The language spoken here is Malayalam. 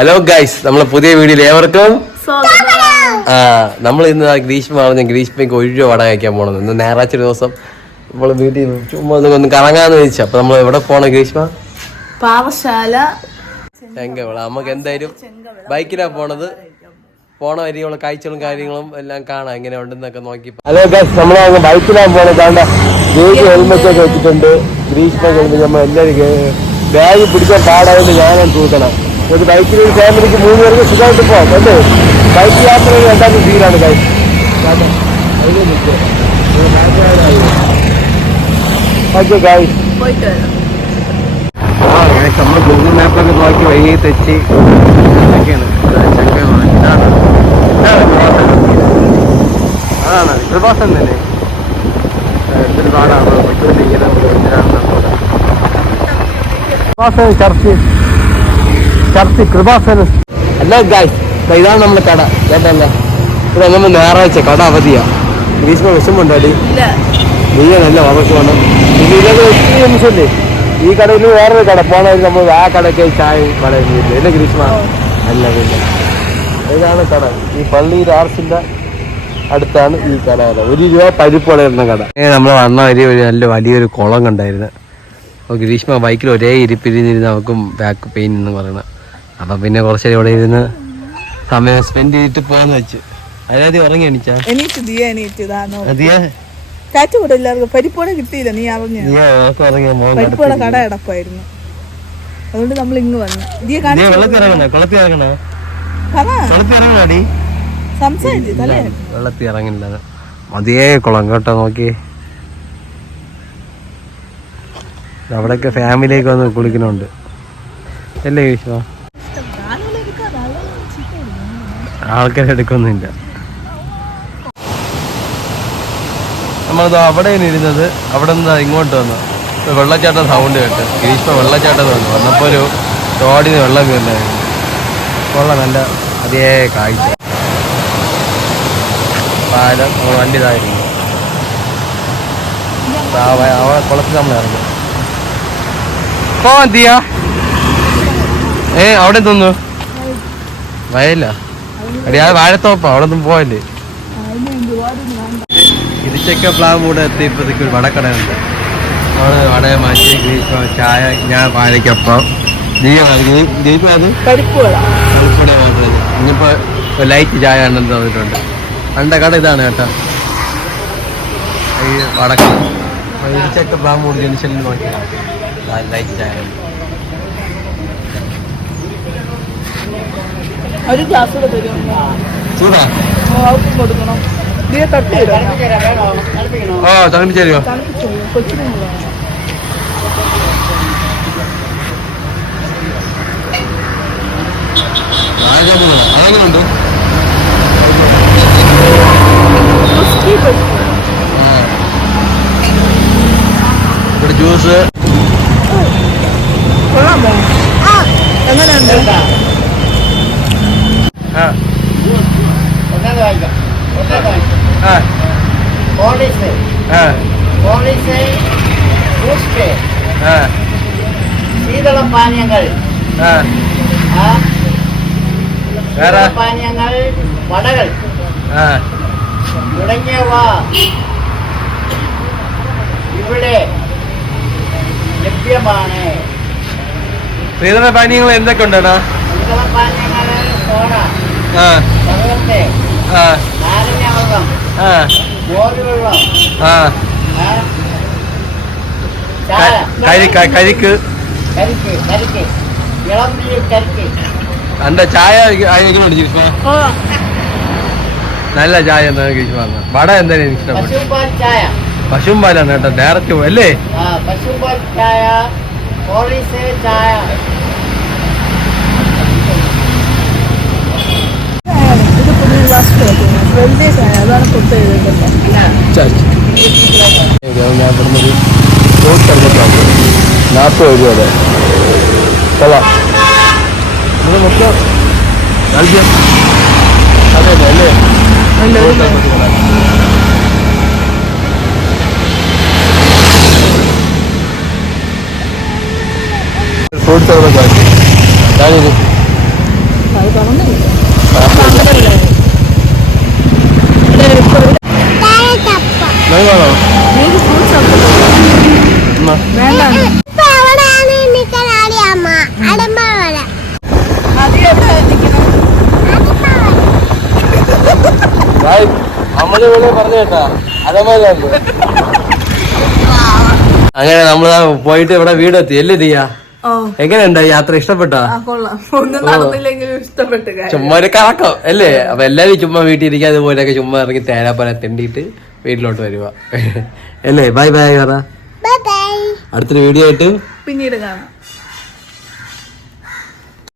ഹലോ ഗൈസ്, നമ്മളെ പുതിയ വീഡിയോയിൽ ഏവർക്കും നമ്മൾ ഇന്ന് ഗ്രീഷ്മ പറഞ്ഞ ഗ്രീഷ്മയ്ക്ക് 1 രൂപ വട കഴിക്കാൻ പോകണം. ഇന്ന് ഞായറാഴ്ച ദിവസം നമ്മൾ വീട്ടിൽ ചുമ്മാ ഒന്ന് കറങ്ങാന്ന് ചോദിച്ചു. അപ്പൊ നമ്മൾ എവിടെ പോണം ഗ്രീഷ്മ? പാവശാല ചെങ്കവിള. നമുക്ക് എന്തായാലും ബൈക്കിലാ പോണത്. പോണ വരിയുള്ള കാഴ്ചകളും കാര്യങ്ങളും എല്ലാം കാണാം, എങ്ങനെ ഉണ്ടെന്നൊക്കെ നോക്കി. ഹലോ ഗൈസ്, നമ്മളങ്ങ് ബൈക്കിലാണ് പോണത്. കാണാൻ ഹെൽമെറ്റ് ഒക്കെ വെച്ചിട്ടുണ്ട്. ഗ്രീഷ്മ നമ്മൾ എല്ലാവരും ബാഗ് പിടിക്കാൻ പാടായിട്ട് ഞാനും തൂക്കണം. ഒരു ബൈക്കിൽ ഒരു ഫാമിലിക്ക് 3 പേർക്ക് സുഖമായിട്ട് പോകാം അല്ലേ? ബൈക്ക് യാത്ര രണ്ടാമത്തെ ഫീലാണ് ഗൈസ്. ഓക്കെ ഗൈസ്, നമ്മൾ ഗൂഗിൾ മാപ്പൊക്കെ നോക്കി വഴി തെറ്റി ഒക്കെയാണ്. അതാണ് കൃപാസൻ തന്നെ. ഒരുപാടാണ് ചർച്ച് കൃപാസനം. ഹലോ ഗൈസ്, ഇതാണ് നമ്മുടെ കട. കേട്ടല്ലേ, ഇവിടെ നമ്മൾ ഞായറാഴ്ച കട അവധിയാ. ഗ്രീഷ്മ വിഷമുണ്ടോ? നീ നല്ല വറക്കണം. ഇതൊക്കെ എക്സ്പീരിയൻസ് അല്ലേ? ഈ കടയിൽ വേറൊരു കട പോണതിൽ നമ്മൾ ആ കടയ്ക്ക് ചായ പറയുന്നില്ല അല്ലേ ഗ്രീഷ്മ? അല്ല, പിന്നെ ഇതാണ് കട. ഈ പള്ളിയുടെ ആർസിന്റെ അടുത്താണ് ഈ കട. 1 രൂപ പരിപ്പ് വളരുന്ന കട. നമ്മൾ വന്ന വരി ഒരു നല്ല വലിയൊരു കുളം കണ്ടായിരുന്നു. അപ്പോൾ ഗ്രീഷ്മ ബൈക്കിൽ ഒരേ ഇരിപ്പിരുന്നിരുന്ന് അവൾക്കും ബാക്ക് പെയിൻ എന്ന് പറയണം. അപ്പം പിന്നെ കുറച്ചേരം ഇവിടെ ഇരുന്ന് സമയം സ്പെൻഡ് ചെയ്തിട്ട് പോകാന്ന് വെച്ച്. അതിനകത്ത് ഇറങ്ങി എണീച്ചാ പരിപ്പോടെ കിട്ടിയില്ല. നീ അറിഞ്ഞ കട അടപ്പായിരുന്നു. അതുകൊണ്ട് നമ്മൾ ഇങ്ങ് വന്നു. വെള്ളത്തിൽ ഇറങ്ങില്ല. മതിയേ കുളം കേട്ടോ. നോക്കി അവിടെയൊക്കെ ഫാമിലിയൊക്കെ വന്ന് കുളിക്കുന്നുണ്ട് അല്ലേ വിശ്വ? ആൾക്കാരെടുക്കൊന്നുമില്ല. നമ്മളത് അവിടെ ഇരുന്നത്. അവിടെ നിന്ന് ഇങ്ങോട്ട് വന്നു വെള്ളച്ചാട്ടം സൗണ്ട് കേട്ട് ഗ്രീഷ്മ വെള്ളച്ചാട്ടം വന്നപ്പോൾ ഒരു തോടിന് വെള്ളം വീണ്ടായിരുന്നു. കൊള്ളാം, നല്ല അതേ കാഴ്ച. പാലം വണ്ടി ഇതായിരുന്നു. അവിടെ കുളത്തിൽ നമ്മൾ ഇറങ്ങി പോവാ. അവിടെ തോന്നു വയല അടി, ആ വാഴത്തോപ്പ. അവിടെ ഒന്നും പോവല്ലേ? ഇരിച്ചക്ക പ്ലാവ് കൂടെ എത്തിയപ്പോഴത്തേക്ക് ഒരു വടക്കടയുണ്ട്. അവിടെ വടയെ മാറ്റി ഗ്രീഷ്മ ചായ, ഞാൻ വാഴയ്ക്കൊപ്പം. അത് പരിപ്പുടെ മാത്രമേ. ഇനിയിപ്പോ ലൈറ്റ് ചായ ഉണ്ടെന്ന് തോന്നിയിട്ടുണ്ട്. കണ്ട കട ഇതാണ് കേട്ടോ, ഈ വടക്ക ഇരിച്ചക്ക പ്ലാവ് കൂടി ജംഗ്ഷനിൽ നോക്കി ലൈറ്റ് ചായ. ഒരു ഗ്ലാസ് ചൂടാ കൊടുക്കണം. തണുപ്പിച്ച് തരുമോ? അതെങ്ങനെയുണ്ട്? ഇവിടെ ജ്യൂസ് എങ്ങനെയുണ്ട്? ശീതളപാനീയങ്ങൾ, പാനീയങ്ങൾ, വടകൾ തുടങ്ങിയവ ഇവിടെ ലഭ്യമാണ്. ശീതള പാനീയങ്ങൾ എന്തൊക്കെ ഉണ്ടോ? ശീതളപാനീയങ്ങൾ സോഡ, നാരങ്ങ വെള്ളം, മോരുവെള്ളം, കരിക്ക്, ഇളം കരിക്ക്. എന്റെ ചായ ഗ്രീഷ്മ നല്ല ചായ എന്താണ് ഗ്രീഷ്മ? വട എന്തായാലും ഇഷ്ടപ്പെട്ടു. പശുവും പാലാണ് കേട്ടോ, ഡയറക്റ്റ് അല്ലേ? പശുപാൽ ചായ, പോളീസ് ചായ. ഇത് പുതിയ അതാണ് പുറത്ത് എഴുതുന്നത്. ഞാൻ ഇവിടുന്നൊരു റോഡ് തരഞ്ഞിട്ടാണ് 40 രൂപ. കൊള്ളാം. ഇത് മൊത്തം നൽകിയ അതെ അല്ലേ? ഫ്രൂട്ട്സ് അവിടെ കാണിച്ചു. പറഞ്ഞു കേട്ടാ അതേമാതിരി അങ്ങനെ നമ്മള് പോയിട്ട് ഇവിടെ വീടെത്തി അല്ലേ ദിയ? എങ്ങനെയുണ്ട് യാത്ര? ഇഷ്ടപ്പെട്ടാ? ഒന്നും നടന്നില്ലെങ്കിലും ഇഷ്ടപ്പെട്ടു. ചുമ്മാ ഒരു കറക്കം അല്ലേ? അപ്പൊ എല്ലാരും ചുമ്മാ വീട്ടിൽ ഇരിക്കുക, അതുപോലെയൊക്കെ ചുമ്മാ ഇറങ്ങി തേരാപ്പന തെണ്ടിയിട്ട് വീട്ടിലോട്ട് വരുക അല്ലേ? ബൈ ബൈ പറ. അടുത്തൊരു വീഡിയോ ആയിട്ട് പിന്നീട് കാണാം.